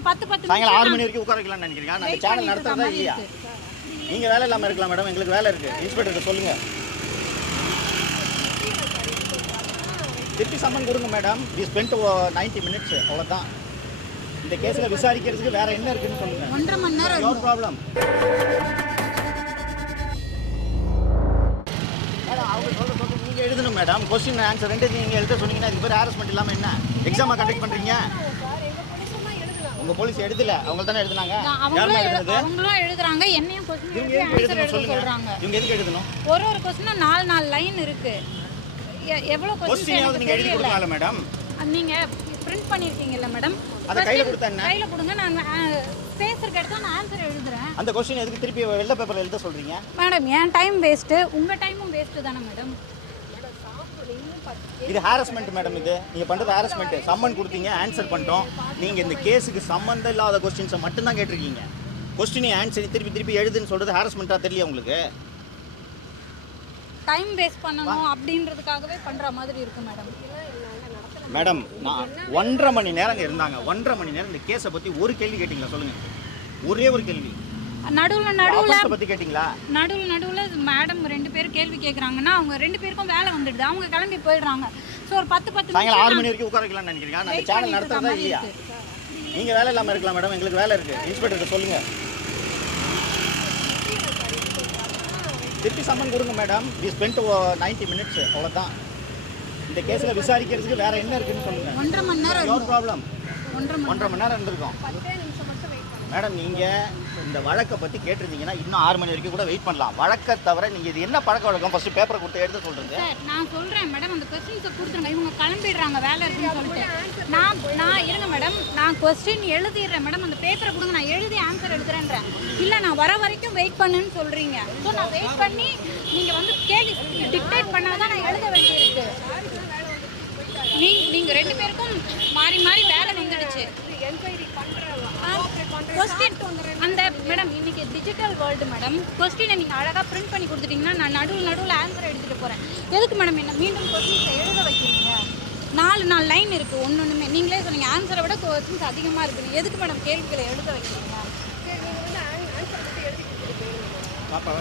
ஒரு பத்து பத்து சாயங்காலம் ஆறு மணி வரைக்கும் உட்கார வைக்கலாம்னு நினைக்கிறீங்க. Wait சேனல் நடத்துறதா இல்லையா. நீங்க வேலை இல்லாம இருக்கலாம் மேடம் எங்களுக்கு வேலை இருக்கு. இன்ஸ்பெக்டர் சொல்லுங்க. திருப்பி சம்மன் கொடுங்க madam we spend ninety minutes அவ்வளோதான் இந்த கேஸில் விசாரிக்கிறதுக்கு வேற என்ன இருக்குன்னு சொல்லுங்க. ஒன்றரை மணி நேரம் யோர் ப்ராப்ளம் அவங்க சொல்ல சொல்ல நீங்கள் எழுதணும் மேடம் கொஸ்டின் ஆன்சர் ரெண்டு நீங்கள் எழுத சொன்னீங்கன்னா இதுக்கு பேர் ஹாரஸ்மெண்ட் இல்லாமல் என்ன? எக்ஸாமை கண்டக்ட் பண்ணுறீங்க உங்கள் போலீஸ் எழுதல அவங்க தானே எழுதுனாங்க அவங்களும் யாரும்மா எழு- எழுதுனது அவங்களும் எழுதுறாங்க என்னையும் கொஸ்டின் எழுதி ஆன்சர் எழுத சொல்றாங்க. இவங்க எதுக்கு எழுதணும் ஒரு ஒரு கொஸ்டினும் நாலு நாலு லைன் இருக்கு. எ- எவ்வளவு கொஸ்டின் கொஸ்டினாவது எனக்கு நீங்கள் எழுதி தெரியல. கொடுக்கலாம்ல மேடம் அது நீங்க பிரிண்ட் பண்ணிருக்கீங்கல்ல மேடம் அதை கையில கொடுத்தா என்ன? கையில கொடுங்க நான் பேசுறதுக்கு எடுத்தா நான் ஆன்சர் எழுதுறேன். அந்த கொஸ்டின் எதுக்கு திருப்பி வெள்ளை பேப்பரில் எழுத சொல்கிறீங்க மேடம் என் டைம் வேஸ்ட்டு உங்க டைமும் வேஸ்ட்டு தானே மேடம் இது ஹாரஸ்மெண்ட் மேடம் இது. நீங்கள் பண்ணுறது ஹாரஸ்மெண்ட் சம்மன் கொடுத்தீங்க ஆன்சர் பண்ணிட்டோம். நீங்கள் இந்த கேஸுக்கு சம்மந்தம் இல்லாத கொஸ்டின்ஸை மட்டும்தான் கேட்டிருக்கீங்க. கொஸ்டினை ஆன்சர் திருப்பி திருப்பி எழுதுன்னு சொல்கிறது ஹாரஸ்மெண்ட்டாக தெரியல உங்களுக்கு? டைம் வேஸ்ட் பண்ணணும் அப்படின்றதுக்காகவே பண்ற மாதிரி இருக்கு மேடம் மேடம் நான் ஒன்றரை மணி நேரம் இருந்தாங்க. ஒன்றரை மணி நேரம் இந்த கேஸை பற்றி ஒரு கேள்வி கேட்டிங்களா சொல்லுங்கள் ஒரே ஒரு கேள்வி. நடுவுல நடுவுல பற்றி கேட்டிங்களா? நடுவில் நடுவில் மேடம் ரெண்டு பேரும் கேள்வி கேட்குறாங்கன்னா அவங்க ரெண்டு பேருக்கும் வேலை வந்துடுது. அவங்க கிளம்பி போயிடுறாங்க. ஸோ ஒரு பத்து பத்து சாயங்காலம் ஆறு மணி வரைக்கும் உட்கார வைக்கலாம்னு நினைக்கிறீங்க. wait சேனல் நடத்துறதா இல்லையா. நீங்கள் வேலை இல்லாமல் இருக்கலாம் மேடம் எங்களுக்கு வேலை இருக்குது இன்ஸ்பெக்டர் சொல்லுங்கள் திருப்பி சம்மன் கொடுங்க madam we spend ninety minutes அவ்வளோதான் இந்த கேஸில் விசாரிக்கிறதுக்கு வேற என்ன இருக்குன்னு சொல்லுங்க. ஒன்றரை மணி நேரம் ப்ராப்ளம் ஒன்றரை மணி நேரம். இருந்திருக்கும். மேடம் நீங்கள் இந்த வழக்கை பற்றி கேட்டிருந்தீங்கன்னா இன்னும் ஆறு மணி வரைக்கும் கூட வெயிட் பண்ணலாம். வழக்கை தவிர நீங்கள் இது என்ன பழக்க வழக்கம்? ஃபஸ்ட்டு பேப்பரை கொடுத்து எடுத்து சொல்கிறது சார் நான் சொல்கிறேன் மேடம் அந்த கொஸ்டின்ஸை கொடுத்துருங்க. இவங்க கிளம்பிடுறாங்க வேலை இருக்குன்னு சொல்லிட்டு. நான் நான் இருங்க மேடம். நான் கொஸ்டின் எழுதிடுறேன் மேடம். அந்த பேப்பரை கொடுங்க. நான் எழுதி ஆன்சர் எழுதுறேன்றேன் இல்லை நான் வர வரைக்கும் வெயிட் பண்ணுன்னு சொல்கிறீங்க ஸோ நான் வெயிட் பண்ணி நீங்கள் வந்து கேள்வி டிக்டேட் பண்ணால் தான் நான் எழுத வேண்டியிருக்கு. நீ நீங்கள் ரெண்டு பேருக்கும் மாறி மாறி வேலை வந்துடுச்சு. கொஸ்டின் அந்த மேடம் இன்னைக்கு டிஜிட்டல் வேர்ல்டு மேடம் கொஸ்டினை நீங்கள் அழகாக பிரிண்ட் பண்ணி கொடுத்துட்டீங்கன்னா நான் நடுவில் நடுவில் ஆன்சர் எடுத்துகிட்டு போகிறேன் எதுக்கு மேடம் என்ன மீண்டும் கொஸ்டின்ஸை எழுத வைக்கிறீங்க? நாலு நாலு லைன் இருக்குது ஒன்று ஒன்றுமே நீங்களே சொன்னீங்க ஆன்சரை விட கொஸ்டின்ஸ் அதிகமாக இருக்குது எதுக்கு மேடம் கேள்விகளை எழுத வைக்கிறீங்க? பாப்பா.